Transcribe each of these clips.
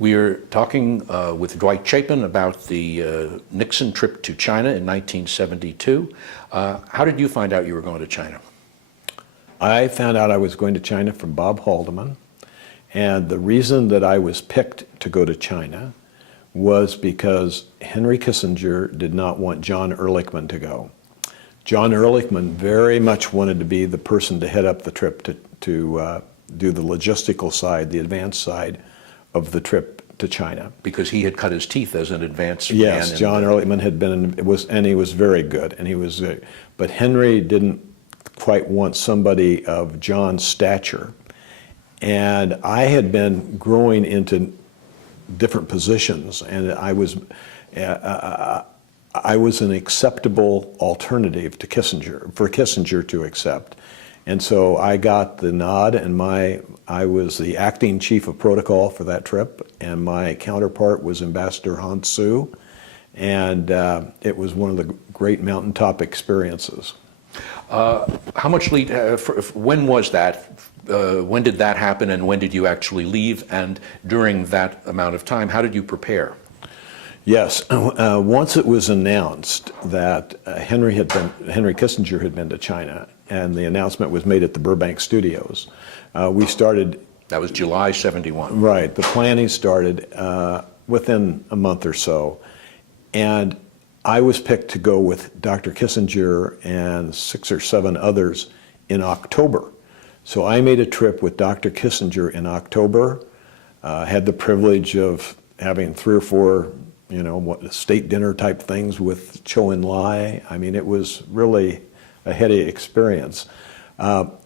We are talking with Dwight Chapin about the Nixon trip to China in 1972. How did you find out you were going to China? I found out I was going to China from Bob Haldeman, and the reason that I was picked to go to China was because Henry Kissinger did not want John Ehrlichman to go. John Ehrlichman very much wanted to be the person to head up the trip to do the logistical side, the advanced side of the trip to China. Because he had cut his teeth as an advanced man. Yes, John Ehrlichman had been, and he was very good, but Henry didn't quite want somebody of John's stature. And I had been growing into different positions, and I was an acceptable alternative to Kissinger, for Kissinger to accept. And so I got the nod, and I was the acting chief of protocol for that trip, and my counterpart was Ambassador Han Su, and it was one of the great mountaintop experiences. How much lead, when was that? When did that happen, and when did you actually leave? And during that amount of time, how did you prepare? Yes, once it was announced that Henry Kissinger had been to China, and the announcement was made at the Burbank studios, we started. That was July '71. Right, the planning started within a month or so, and I was picked to go with Dr. Kissinger and 6 or 7 others in October. So I made a trip with Dr. Kissinger in October, had the privilege of having 3 or 4 state dinner type things with Chou En-lai. I mean, it was really a heady experience.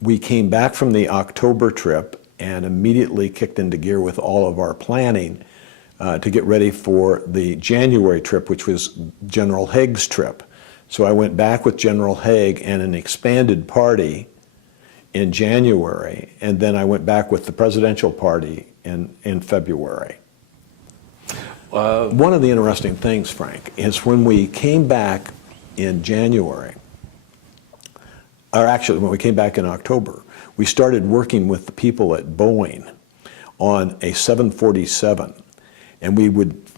We came back from the October trip and immediately kicked into gear with all of our planning to get ready for the January trip, which was General Haig's trip. So I went back with General Haig and an expanded party in January, and then I went back with the presidential party in February. One of the interesting things, Frank, is when we came back in January, or actually when we came back in October, we started working with the people at Boeing on a 747, and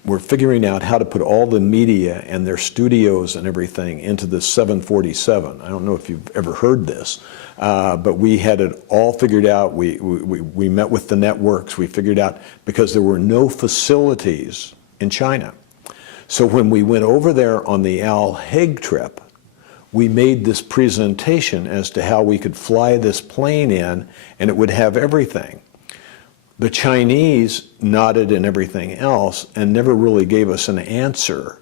we're figuring out how to put all the media and their studios and everything into the 747. I don't know if you've ever heard this, but we had it all figured out. We met with the networks. We figured out, because there were no facilities in China. So when we went over there on the Al Haig trip, we made this presentation as to how we could fly this plane in, and it would have everything. The Chinese nodded and everything else and never really gave us an answer.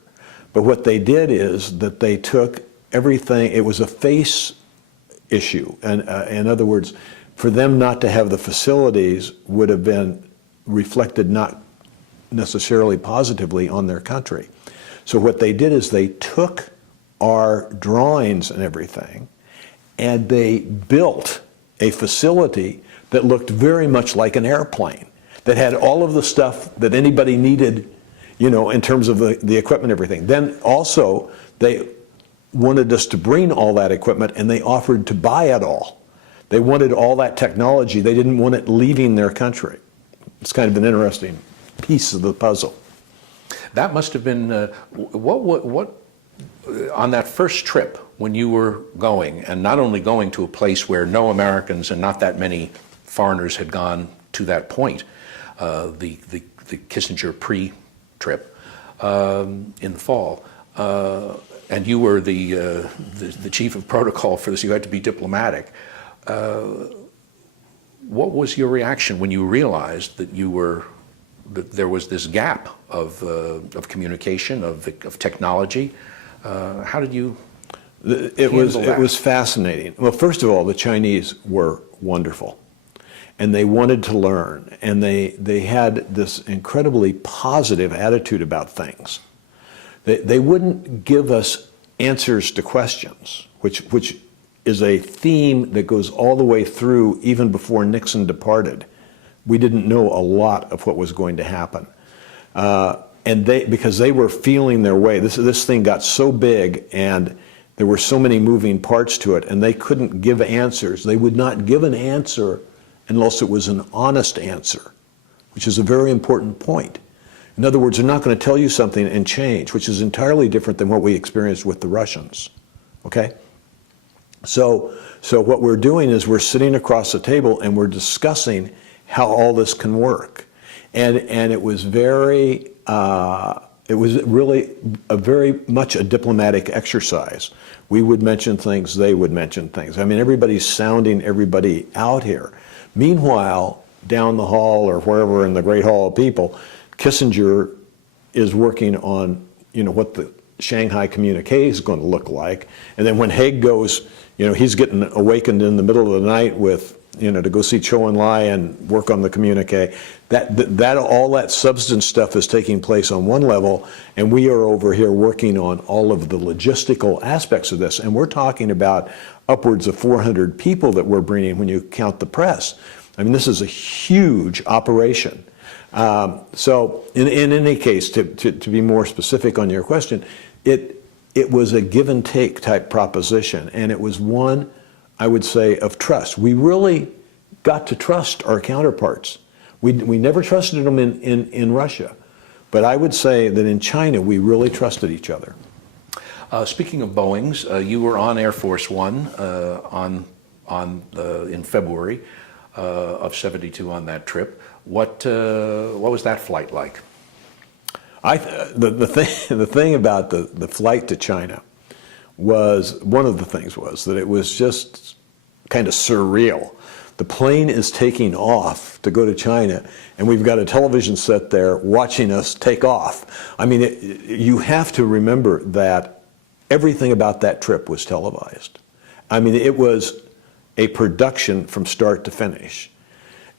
But what they did is that they took everything. It was a face issue. And in other words, for them not to have the facilities would have been reflected not necessarily positively on their country. So what they did is they took our drawings and everything, and they built a facility that looked very much like an airplane, that had all of the stuff that anybody needed, in terms of the equipment and everything. Then also, they wanted us to bring all that equipment, and they offered to buy it all. They wanted all that technology. They didn't want it leaving their country. It's kind of an interesting piece of the puzzle. That must have been, what on that first trip when you were going, and not only going to a place where no Americans and not that many foreigners had gone to that point, the Kissinger pre-trip in the fall, and you were the chief of protocol for this. You had to be diplomatic. What was your reaction when you realized that that there was this gap of communication, of technology? How did you handle that? It was fascinating. Well, first of all, the Chinese were wonderful, and they wanted to learn, and they had this incredibly positive attitude about things. They wouldn't give us answers to questions, which is a theme that goes all the way through even before Nixon departed. We didn't know a lot of what was going to happen. And because they were feeling their way. This thing got so big, and there were so many moving parts to it, and they couldn't give answers. They would not give an answer unless it was an honest answer. which is a very important point. In other words, they're not going to tell you something and change, which is entirely different than what we experienced with the Russians, okay? So what we're doing is we're sitting across the table and we're discussing how all this can work. And it was very, it was really very much a diplomatic exercise. We would mention things, they would mention things. I mean, everybody's sounding everybody out here. Meanwhile, down the hall or wherever in the Great Hall of People, Kissinger is working on, what the Shanghai communique is going to look like. And then when Haig goes, he's getting awakened in the middle of the night with, to go see Chou En-lai and work on the communique. That all that substance stuff is taking place on one level, and we are over here working on all of the logistical aspects of this. And we're talking about upwards of 400 people that we're bringing when you count the press. I mean, this is a huge operation. So in any case, to be more specific on your question, it was a give and take type proposition, and it was one, I would say, of trust. We really got to trust our counterparts. We never trusted them in Russia, but I would say that in China we really trusted each other. Speaking of Boeings, you were on Air Force One in February of '72 on that trip. What was that flight like? The thing about the flight to China was, one of the things was that it was just kind of surreal. The plane is taking off to go to China, and we've got a television set there watching us take off. I mean, you have to remember that everything about that trip was televised. I mean, it was a production from start to finish.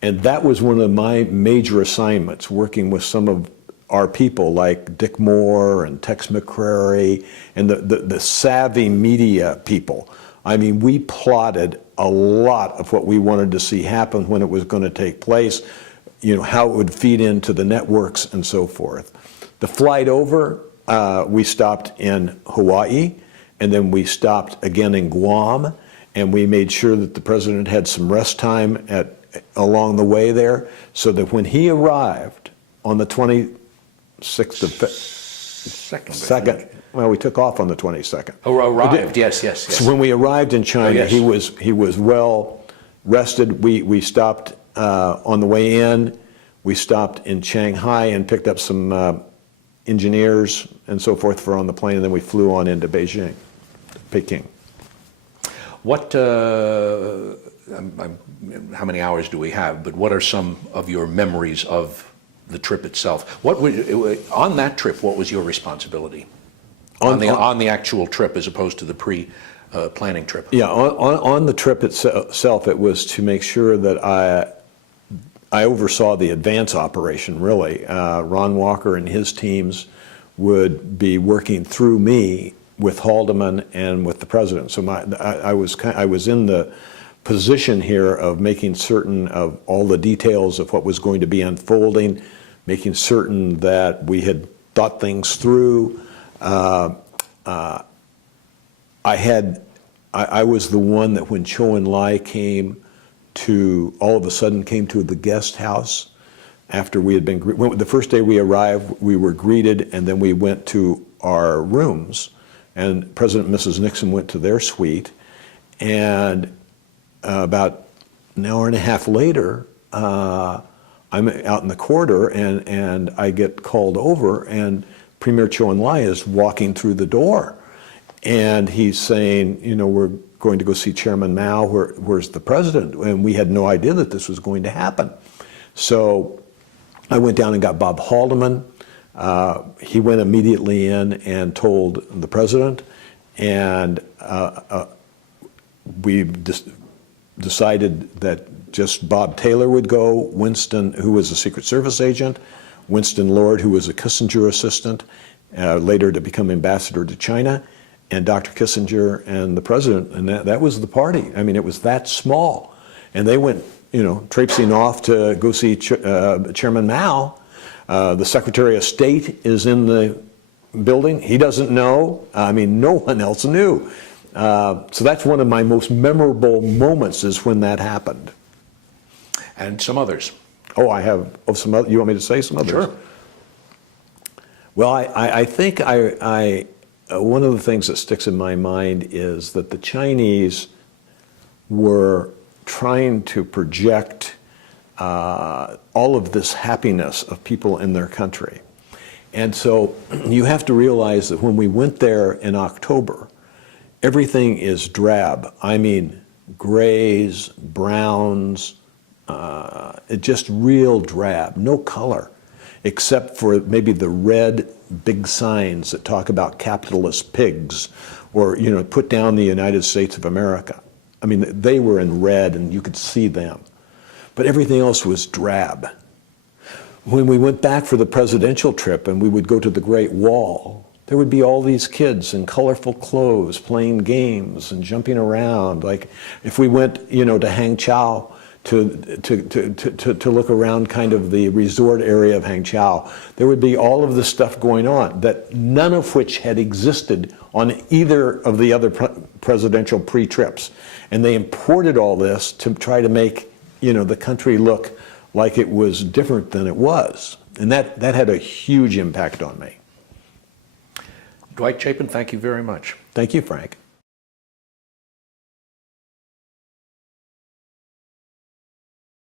And that was one of my major assignments, working with some of our people like Dick Moore and Tex McCrary and the savvy media people. I mean, we plotted a lot of what we wanted to see happen, when it was going to take place, how it would feed into the networks and so forth. The flight over, we stopped in Hawaii, and then we stopped again in Guam, and we made sure that the president had some rest time along the way there, so that when he arrived on the 26th of second. Well, we took off on the 22nd. Oh, arrived, yes. So when we arrived in China, he was well rested. We stopped on the way in. We stopped in Shanghai and picked up some engineers and so forth for on the plane, and then we flew on into Peking. What? How many hours do we have? But what are some of your memories of the trip itself? On that trip, what was your responsibility? On the actual trip, as opposed to the pre-planning trip? Yeah, on the trip itself, it was to make sure that I oversaw the advance operation, really. Ron Walker and his teams would be working through me with Haldeman and with the president. So I was in the position here of making certain of all the details of what was going to be unfolding, making certain that we had thought things through. I was the one that when Chou En-lai all of a sudden came to the guest house after we had been, the first day we arrived, we were greeted, and then we went to our rooms, and President and Mrs. Nixon went to their suite, and about an hour and a half later, I'm out in the corridor, and I get called over, and Premier Chou En-lai is walking through the door, and he's saying, we're going to go see Chairman Mao, where's the president? And we had no idea that this was going to happen. So I went down and got Bob Haldeman. He went immediately in and told the president, and we decided that just Bob Taylor would go, Winston, who was a Secret Service agent, Winston Lord, who was a Kissinger assistant, later to become ambassador to China, and Dr. Kissinger and the president, and that was the party. I mean, it was that small. And they went, traipsing off to go see Chairman Mao. The Secretary of State is in the building. He doesn't know. I mean, no one else knew. So that's one of my most memorable moments, is when that happened. And some others. Oh, I have some other, you want me to say some others? Sure. Well, I think one of the things that sticks in my mind is that the Chinese were trying to project all of this happiness of people in their country. And so you have to realize that when we went there in October, everything is drab. I mean, grays, browns, just real drab, no color, except for maybe the red big signs that talk about capitalist pigs or, you know, put down the United States of America. I mean, they were in red and you could see them. But everything else was drab. When we went back for the presidential trip and we would go to the Great Wall, there would be all these kids in colorful clothes playing games and jumping around. Like if we went, you know, to Hangzhou to look around kind of the resort area of Hangzhou, there would be all of this stuff going on that none of which had existed on either of the other presidential pre-trips. And they imported all this to try to make, you know, the country look like it was different than it was. And that had a huge impact on me. Dwight Chapin, thank you very much. Thank you, Frank.